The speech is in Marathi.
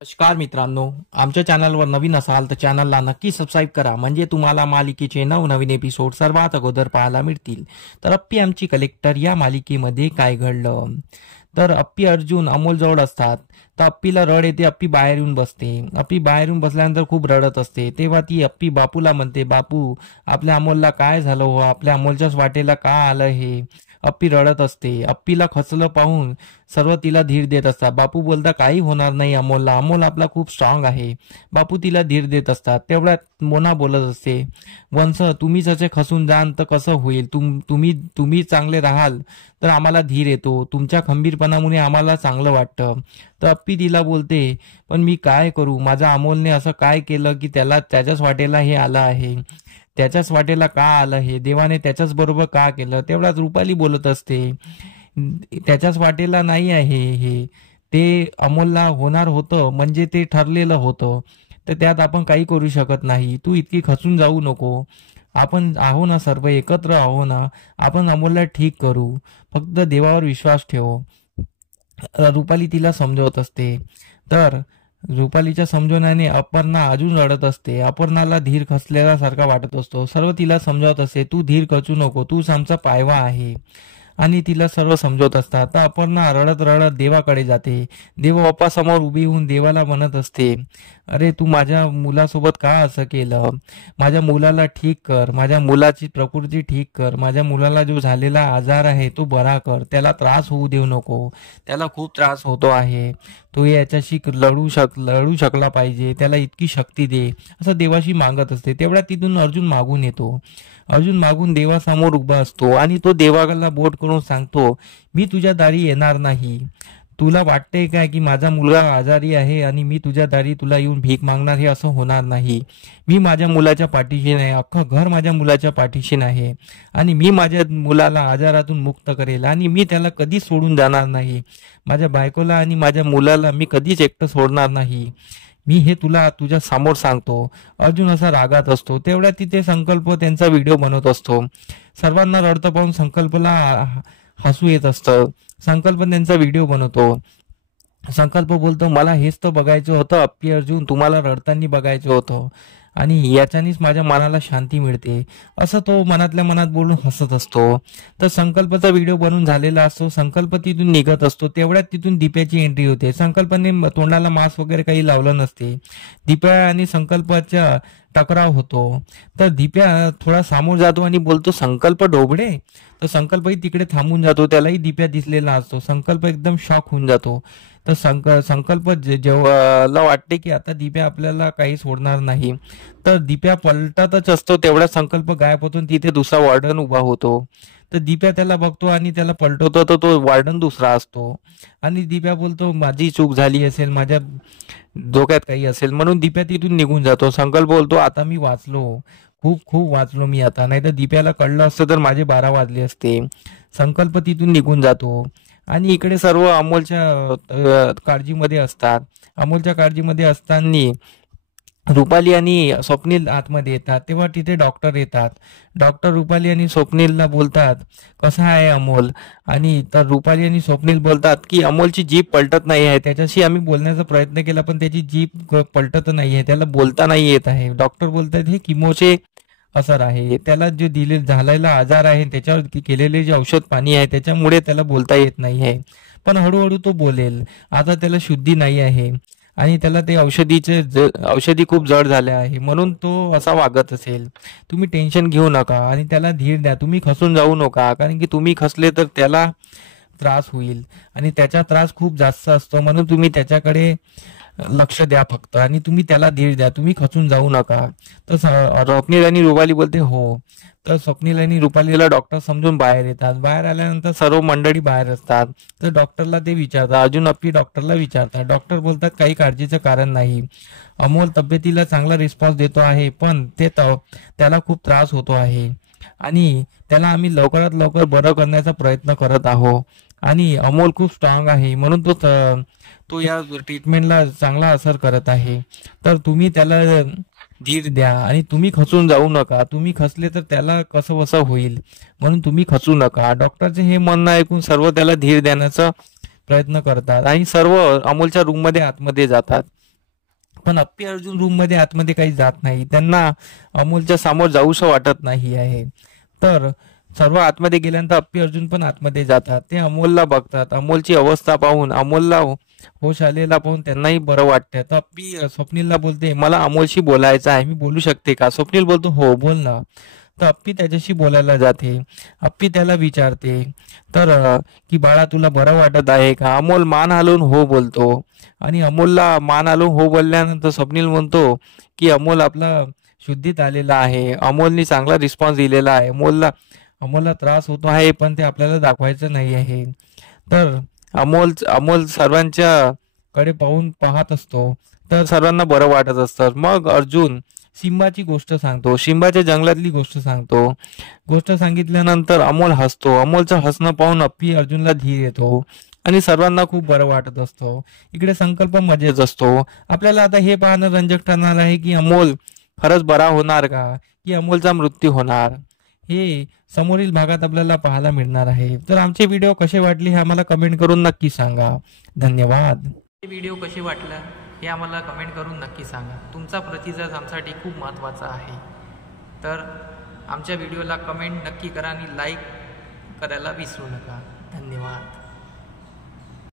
नमस्कार मित्रांनो, आमच्या चॅनलवर नवीन असाल तर चॅनलला नक्की सबस्क्राईब करा, म्हणजे तुम्हाला मालिकेचे नवनवीन एपिसोड सर्वात अगोदर पाहायला मिळतील। तर अप्पी आमची कलेक्टर या मालिकेमध्ये काय घडलं तर अप्पी अर्जुन अमोल जवळ असतात। तर अप्पीला रड येते, अप्पी बाहेर येऊन बसते। अप्पी बाहेर येऊन बसल्यानंतर खूप रडत असते। तेव्हा ती अप्पी बापूला म्हणते, बापू आपल्या अमोलला काय झालं हो, आपल्या अमोलच्याच वाटेला का आलं हे। अप्पी रडत असते। अप्पीला खचलं पाहून सर्व तिला धीर देत असतात। बापू बोलता काही होणार नाही अमोलला, अमोल आपला खूप स्ट्रॉंग आहे। बापू तिला धीर देत असतात। तेवढ्यात मोना बोलत असते, वंश तुम्हीच असे खसून जाल तर कसं होईल, तुम्ही चांगले राहाल तर आम्हाला धीर येतो, तुमच्या खंबीरपणामुळे आम्हाला चांगलं वाटतं। तर अप्पी तिला बोलते, पण मी काय करू, माझ्या अमोलने असं काय केलं की त्याला त्याच्याच वाटेला हे आलं आहे, त्याच्याच वाटेला का आलं हे, देवाने त्याच्याच बरोबर का केलं। तेवढ्याच रुपाली बोलत असते, त्याच्याच वाटेला नाही आहे हे, ते अमोलला होणार होतं, म्हणजे ते ठरलेलं होतं, तर त्यात आपण काही करू शकत नाही। तू इतकी खचून जाऊ नको, आपण आहो ना, सर्व एकत्र आहो ना, आपण अमोलला ठीक करू, फक्त देवावर विश्वास ठेव। रुपाली तिला समजवत असते। तर रुपालीच्या समजवण्याने अपर्णा अजून रडत असते। अपर्णाला धीर खचलेला सारखा वाटत असतो। सर्व तिला समजावत असते, तू धीर खचू नको, तूच आमचा पायवा आहे, आणि तिला सर्व समजवत असतात। तर अपर्णा रडत रडत देवाकडे जाते। देव बाप्पा समोर उभी होऊन देवाला म्हणत असते, अरे तू माझ्या मुलासोबत का असं केलं, माझ्या मुलाला ठीक कर, माझ्या मुलाची प्रकृती ठीक कर, माझ्या मुलाला जो झालेला आजार आहे तो बरा कर, त्याला त्रास होऊ देऊ नको, त्याला खूप त्रास होतो आहे, तो याच्याशी लढू शकला पाहिजे, त्याला इतकी शक्ती दे, असं देवाशी मागत असते। तेवढ्या तिथून अर्जुन मागून येतो। अर्जुन मागून देवासमोर उभा असतो आणि तो देवाला बोट करून सांगतो, मी तुझ्या दारी येणार नाही, तुला वाटते काय की माझा मुलगा आजारी आहे आणि मी तुझ्या दारी तुला येऊन भीक मागणार, हे असं होणार नाही। मी माझ्या मुलाच्या पाठीशी नाही, अख्खं घर माझ्या मुलाच्या पाठीशी आहे, आणि मी माझ्या मुलाला आजारातून मुक्त करेल, आणि मी त्याला कधीच सोडून जाणार नाही, माझ्या बायकोला आणि माझ्या मुलाला मी कधीच एकटं सोडणार नाही, मी हे तुला तुझ्या समोर सांगतो। अर्जुन असा रागात असतो। तेवढ्या तिथे संकल्प त्यांचा व्हिडिओ बनवत असतो। सर्वांना रडतं पाहून संकल्पला हसू येत असतं। संकल्प त्यांचा व्हिडिओ बनवतो। संकल्प बोलतो, मला हेच तर बघायचं होतं अप्पी अर्जुन, तुम्हाला रडताना बघायचं होतं, आणि याच्यानेच माझ्या मनाला शांती मिळते, असं तो मनातल्या मनात बोलून हसत असतो। तर संकल्पचा व्हिडिओ बनून झालेला असतो। संकल्प तिथून निघत असतो। तेवढ्यात तिथून दीप्याची एंट्री होते। संकल्पने तोंडाला मास्क वगैरे काही लावलं नसते। दीप्या आणि संकल्पाच्या टकराव होतो। तर दीप्या थोडा सामोर जातो आणि बोलतो, संकल्प ढोबळे। तर संकल्पही तिकडे थांबून जातो, त्यालाही दीप्या दिसलेला असतो। संकल्प एकदम शॉक होऊन जातो। तर संकल्प जेव्हा वाटते की आता दीप्या आपल्याला काही सोडणार नाही, तर दीप्या पलटतच असतो। तेवढा संकल्प गायब होतो, तिथे दुसरा वॉर्डन उभा होतो। तर दीप्या त्याला बघतो आणि त्याला पलटवतो, तर तो वॉर्डन दुसरा असतो, आणि दीप्या बोलतो, माझी चूक झाली असेल, माझ्या डोक्यात काही असेल, म्हणून दीप्या तिथून निघून जातो। संकल्प बोलतो, आता मी वाचलो, खूप खूप वाचलो मी आता, नाही तर दीप्याला कळलं असतं तर माझे 12 वाजले असते। संकल्प तिथून निघून जातो, आणि इकडे सर्व अमोलच्या काळजीमध्ये असतात। अमोलच्या काळजीमध्ये असताना रुपाली आणि स्वप्नील आतमध्ये येतात। तेव्हा तिथे डॉक्टर येतात। डॉक्टर रुपाली आणि स्वप्नीलला बोलतात, कसा आहे अमोल, आणि तर रुपाली आणि स्वप्नील बोलतात की अमोलची जीभ पलटत नाही आहे, त्याच्याशी आम्ही बोलण्याचा प्रयत्न केला पण त्याची जीभ पलटत नाही आहे, त्याला बोलता नाही येत आहे। डॉक्टर बोलतात, हे किमोचे असर आहे, त्याला जो झालेला आजार आहे त्याच्यावर केलेले जे औषध पाणी आहे त्याच्यामुळे त्याला बोलता येत नाही आहे, पण हळूहळू तो बोलेल। आता त्याला शुद्धी नाही आहे, आणि त्याला ते औषधी खूप जड झाले आहे, म्हणून तो असा वागत असेल। तुम्ही टेन्शन घेऊ नका आणि त्याला धीर द्या, तुम्ही खचून जाऊ नका, कारण की तुम्ही खचले तर त्याला त्रास होईल, आणि त्याचा त्रास खूप जास्त असतो, म्हणून तुम्ही त्याच्याकडे लक्ष द्या फक्त, आणि तुम्ही त्याला धीर द्या, तुम्ही खचून जाऊ नका। तर स्वप्नील आणि रुपाली बोलते, हो। तर स्वप्नील आणि रुपालीला डॉक्टर समजून बाहेर येतात। बाहेर आल्यानंतर सर्व मंडळी बाहेर असतात। तर डॉक्टरला ते विचारतात, अजून अप्पी डॉक्टरला विचारतात। डॉक्टर बोलतात, काही काळजीचं कारण नाही, अमोल तब्येतीला चांगला रिस्पॉन्स देतो आहे, पण त्याला खूप त्रास होतो आहे, आणि त्याला आम्ही लवकरात लवकर बरं करण्याचा प्रयत्न करत आहोत, आणि अमोल खूप स्ट्रॉंग आहे, म्हणून तो या ट्रीटमेंटला चांगला असर करत आहे। तर तुम्ही त्याला धीर द्या, आणि तुम्ही खचून जाऊ नका, तुम्ही खचले तर त्याला कसं वसं होईल, म्हणून तुम्ही खचू नका। डॉक्टरचे हे म्हणणं ऐकून सर्व त्याला धीर देण्याचा प्रयत्न करतात, आणि सर्व अमोलच्या रूम मध्ये आतमध्ये जातात। पण अप्पी अर्जुन रूम मध्ये आतमध्ये काही जात नाही, त्यांना अमोलच्या समोर जाऊसं वाटत नाही आहे. तर सर्व आतमध्ये गेल्यानंतर अप्पी अर्जुन पण आतमध्ये जातात. ते अमोलला बघतात. अमोलची अवस्था पाहून, अमोलला होश आलेला पाहून त्यांनाही बरं वाटतं. तर अप्पी स्वप्नीलला बोलते, मला अमोलशी बोलायचं आहे, मी बोलू शकते का? स्वप्नील बोलतो, हो बोल ना. तर अप्पी त्याच्याशी बोलायला जाते. अप्पी त्याला विचारते, तर की बाळा तुला बरं वाटत आहे का? अमोल मान हलवून हो बोलतो. आणि अमोलला मान हलवून हो बोलल्यानंतर स्वप्नील म्हणतो की अमोल आपला शुद्धीत आलेला आहे. अमोलनी चांगला रिस्पॉन्स दिलेला आहे. अमोलला त्रास होतो आहे, पण ते आपल्याला दाखवायचं नाही आहे. तर अमोल सर्वांच्या कडे पाहत असतो. तर सर्वांना बरं वाटत असतं. मग अर्जुन सिंबाची गोष्ट सांगतो, सिंबाच्या जंगलातली गोष्ट सांगतो. गोष्ट सांगितल्यानंतर अमोल हसतो. अमोलचं हसणं पाहून अप्पी अर्जुनला धीर येतो आणि सर्वांना खूप बरं वाटत असतो. इकडे संकल्प मजेच असतो. आपल्याला आता हे पाहणं रंजक ठरणार आहे की अमोल खरंच बरा होणार का, की अमोलचा मृत्यू होणार, हे समोरील भागात आपल्याला पाहायला मिळणार आहे. तर आमचे व्हिडिओ कसे वाटले हे आम्हाला कमेंट करून नक्की सांगा. धन्यवाद. व्हिडिओ कसे वाटलं हे आम्हाला कमेंट करून नक्की सांगा. तुमचा प्रतिसाद आमच्यासाठी खूप महत्त्वाचा आहे. तर आमच्या व्हिडिओला कमेंट नक्की करा आणि लाईक करायला विसरू नका. धन्यवाद.